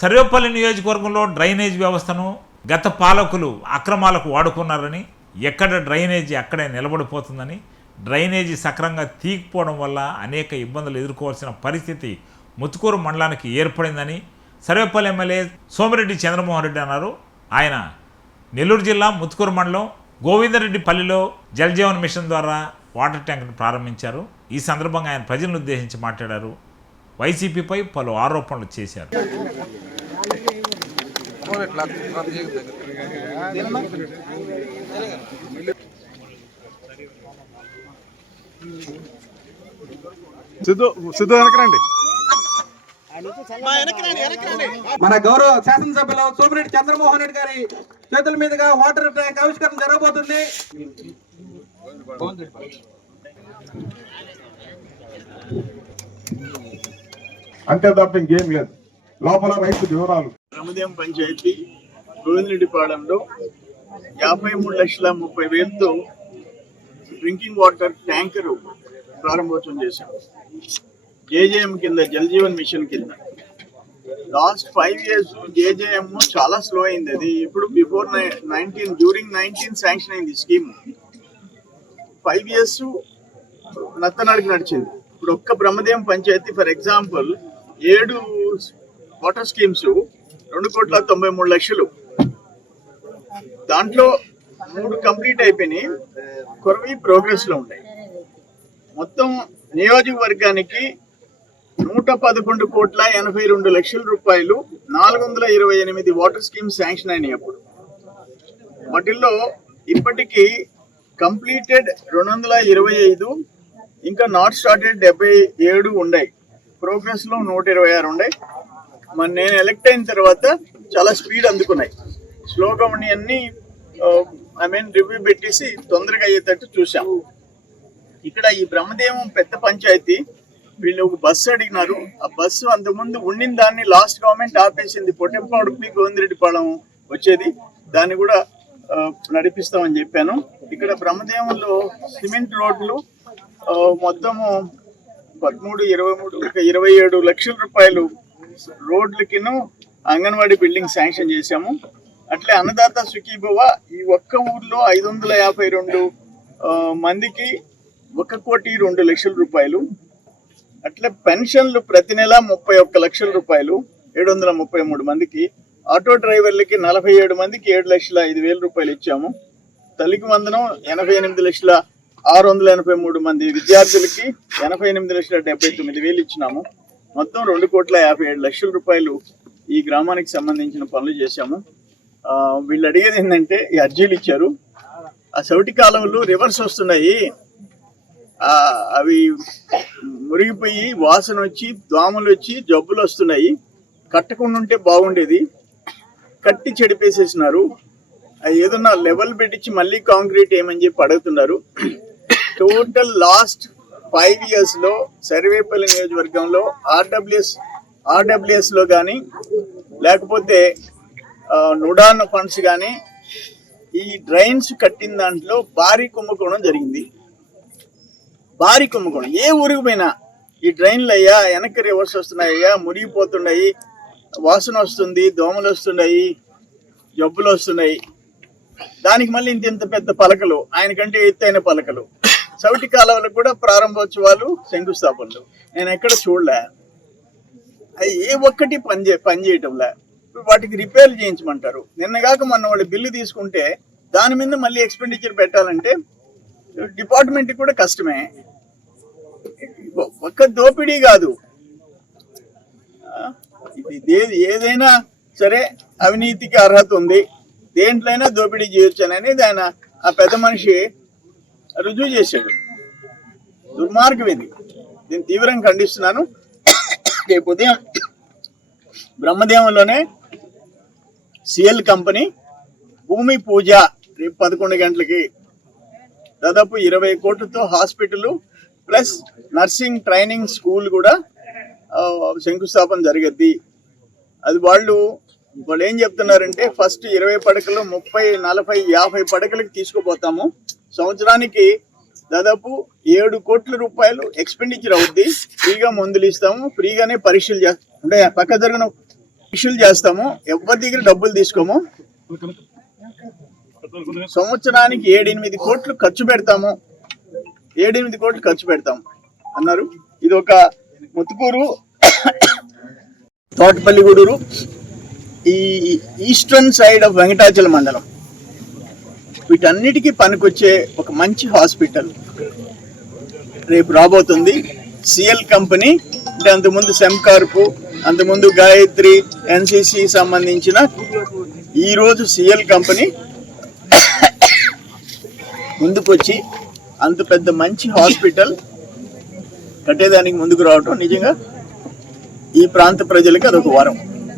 సర్వేపల్లి నియోజకవర్గంలో డ్రైనేజ్ వ్యవస్థను గత పాలకులు అక్రమాలకు వాడుకున్నారని, ఎక్కడ డ్రైనేజీ అక్కడే నిలబడిపోతుందని, డ్రైనేజీ సక్రంగా తీయకపోవడం వల్ల అనేక ఇబ్బందులు ఎదుర్కోవాల్సిన పరిస్థితి ముత్తుకూరు మండలానికి ఏర్పడిందని సర్వేపల్లి ఎమ్మెల్యే సోమిరెడ్డి చంద్రమోహన్ రెడ్డి అన్నారు. ఆయన నెల్లూరు జిల్లా ముత్తుకూరు మండలం గోవిందరెడ్డిపల్లిలో జల్ జీవన్ మిషన్ ద్వారా వాటర్ ట్యాంక్ను ప్రారంభించారు. ఈ సందర్భంగా ఆయన ప్రజలను ఉద్దేశించి మాట్లాడారు. వైసీపీపై పలు ఆరోపణలు చేశారు. మన గౌరవ శాసనసభ్యులు సోమిరెడ్డి చంద్రమోహన్ రెడ్డి గారి చేతుల మీదుగా వాటర్ ట్యాంక్ ఆవిష్కరణ జరగబోతుంది. అంతే తప్ప ఇంకేం లేదు. లోపల రైతు వివరాలు. బ్రహ్మదేవం పంచాయతీ గోవిందరెడ్డిపాళెంలో 53,30,000తో డ్రింకింగ్ వాటర్ ట్యాంకర్ ప్రారంభోత్సవం చేశాం. జేజేఎం కింద జల్ జీవన్ మిషన్ కింద లాస్ట్ 5 years జేజేఎం చాలా స్లో అయింది. అది ఇప్పుడు బిఫోర్ 19 డ్యూరింగ్ 19 శాంక్షన్ అయింది స్కీమ్. 5 years నత్తనడికి నడిచింది. ఇప్పుడు ఒక్క Brahmadevam panchayat for example 7 water schemes 2,93,00,000. దాంట్లో 3 కంప్లీట్ అయిపోయినాయి, కొరవి ప్రోగ్రెస్ లో ఉన్నాయి. మొత్తం నియోజకవర్గానికి 111,82,00,000 రూపాయలు 428 వాటర్ స్కీమ్స్ శాంక్షన్ అయినాయి. అప్పుడు వాటిల్లో ఇప్పటికీ కంప్లీటెడ్ 225, ఇంకా నాట్ స్టార్టెడ్ 77 ఉన్నాయి. ప్రోగ్రెస్ లో 126 ఉన్నాయి. మరి నేను ఎలక్ట్ అయిన తర్వాత చాలా స్పీడ్ అందుకున్నాయి. స్లోగా ఉండి అన్ని రివ్యూ పెట్టేసి తొందరగా అయ్యేటట్టు చూసాం. ఇక్కడ ఈ బ్రహ్మదేవం పెద్ద పంచాయతీ వీళ్ళు ఒక బస్సు అడిగినారు. ఆ బస్సు అంతకుముందు ఉండిన దాన్ని లాస్ట్ గవర్నమెంట్ ఆపేసింది. పొట్టెంపాడుకి గోవిందరెడ్డిపాళెం వచ్చేది, దాన్ని కూడా నడిపిస్తామని చెప్పాను. ఇక్కడ బ్రహ్మదేవంలో సిమెంట్ రోడ్లు మొత్తము 13, 23 ఇంకా 27 లక్షల రూపాయలు రోడ్లకిను అంగన్వాడీ బిల్డింగ్ శాంక్షన్ చేశాము. అట్లే అన్నదాత సుఖీభవ ఈ ఒక్క ఊర్లో 552 మందికి 1,02,00,000 రూపాయలు. అట్లే పెన్షన్లు ప్రతి నెల 31 లక్షల రూపాయలు 733 మందికి. ఆటో డ్రైవర్లకి 47 మందికి 7,05,000 రూపాయలు ఇచ్చాము. తల్లికి వందనం 88,683 మంది విద్యార్థులకి 88,79,000 ఇచ్చినాము. మొత్తం 2,57,00,000 రూపాయలు ఈ గ్రామానికి సంబంధించిన పనులు చేశాము. వీళ్ళు అడిగేది ఏంటంటే ఈ అర్జీలు ఇచ్చారు. ఆ సౌటి కాలువలు రివర్స్ వస్తున్నాయి, అవి మురిగిపోయి వాసన వచ్చి దోమలు వచ్చి జబ్బులు వస్తున్నాయి, కట్టకుండా ఉంటే బాగుండేది, కట్టి చెడిపేసేసినారు. ఏదన్నా లెవెల్ పెట్టించి మళ్ళీ కాంక్రీట్ ఏమని చెప్పి అడుగుతున్నారు. టోటల్ లాస్ట్ 5 years లో సర్వేపల్లి నియోజకవర్గంలో ఆర్డబ్ల్యూఎస్ లో కానీ లేకపోతే నుడాన్ ఫండ్స్ కానీ ఈ డ్రైన్స్ కట్టిన దాంట్లో భారీ కుంభకోణం జరిగింది. భారీ కుంభకోణం. ఏ ఊరికి పోయినా ఈ డ్రైన్లు అయ్యా వెనక్కి రివర్స్ వస్తున్నాయ్యా, మురిగిపోతున్నాయి, వాసన వస్తుంది, దోమలు వస్తున్నాయి, జబ్బులు వస్తున్నాయి. దానికి మళ్ళీ ఇంత పెద్ద పలకలు, ఆయనకంటే ఎత్తైన పలకలు. సౌటి కాలువలకు కూడా ప్రారంభోత్సవాలు, శంకుస్థాపనలు నేను ఎక్కడ చూడలే. అవి ఏ ఒక్కటి పని చేయటంలే. వాటికి రిపేర్లు చేయించమంటారు. నిన్నగాక మొన్న వాళ్ళు బిల్లు తీసుకుంటే దాని మీద మళ్ళీ ఎక్స్పెండిచర్ పెట్టాలంటే డిపార్ట్మెంట్కి కూడా కష్టమే. ఒక్క దోపిడీ కాదు, ఏదైనా సరే అవినీతికి అర్హత ఉంది, దేంట్లైనా దోపిడీ చేయొచ్చు అనేది ఆయన ఆ పెద్ద మనిషి రుజువు చేశాడు. దుర్మార్గం ఇది. నేను తీవ్రంగా ఖండిస్తున్నాను. రేపు ఉదయం బ్రహ్మదేవంలోనే సిఎల్ కంపెనీ భూమి పూజ రేపు 11 గంటలకి. దాదాపు 20 కోట్లతో hospital plus nursing training school కూడా శంకుస్థాపన జరిగద్ది. అది వాళ్ళు ఏం చెప్తున్నారంటే ఫస్ట్ 20 పడకలు 30, 40, 50 పడకలకి తీసుకుపోతాము. సంవత్సరానికి దాదాపు 7 కోట్ల రూపాయలు ఎక్స్పెండిచర్ అవుద్ది. ఫ్రీగా మందులు ఇస్తాము, ఫ్రీగానే పరీక్షలు చేస్తాం. అంటే పక్క జరగను ఇష్యూలు చేస్తాము, ఎవరి దగ్గర డబ్బులు తీసుకోము, సంవత్సరానికి 7-8 కోట్లు ఖర్చు పెడతాము, 7-8 కోట్లు ఖర్చు పెడతాము అన్నారు. ఇది ఒక ముత్తుకూరు, తోటపల్లిగూడూరు, ఈ ఈస్టర్న్ సైడ్ ఆఫ్ వెంకటాచల మండలం, వీటన్నిటికీ పనికొచ్చే ఒక మంచి హాస్పిటల్ రేపు రాబోతుంది. సిఎల్ కంపెనీ అంటే అంతకుముందు సెమ్కార్పు, అంతకుముందు గాయత్రి, ఎన్సిసి సంబంధించిన, ఈరోజు సిఎల్ కంపెనీ ముందుకొచ్చి అంత పెద్ద మంచి హాస్పిటల్ కట్టేదానికి ముందుకు రావటం నిజంగా ఈ ప్రాంత ప్రజలకి అదొక వరం.